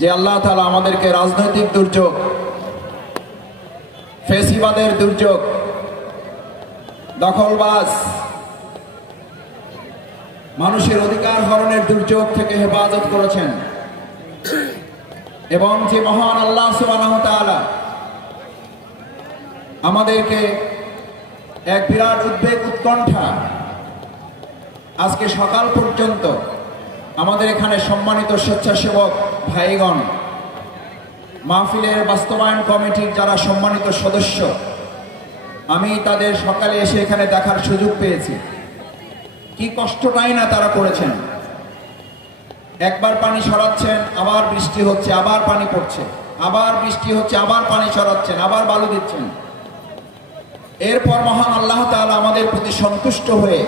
যে আল্লাহ তাআলা আমাদেরকে রাজনৈতিক দুর্যোগ, ফেসিবাদের দুর্যোগ, দখলবাজ মানুষের অধিকার হরণের দুর্যোগ থেকে হেফাজত করেছেন এবং যে মহান আল্লাহ সুবহানাহু ওয়া তাআলা আমাদেরকে এক বিরাট উদ্বেগ উৎকণ্ঠা আজকে সকাল পর্যন্ত আমাদের এখানে সম্মানিত স্বেচ্ছাসেবক ভাইগণ, মাহফিলের বাস্তবায়ন কমিটির যারা সম্মানিত সদস্য, আমি তাদের সকালে এসে এখানে দেখার সুযোগ পেয়েছি। কি কষ্টটাই না তারা করেছেন। একবার পানি সরাচ্ছেন, আবার বৃষ্টি হচ্ছে, আবার পানি পড়ছে, আবার বৃষ্টি হচ্ছে, আবার পানি সরাচ্ছেন, আবার বালু দিচ্ছেন। এরপর মহান আল্লাহ তাআলা আমাদের প্রতি সন্তুষ্ট হয়ে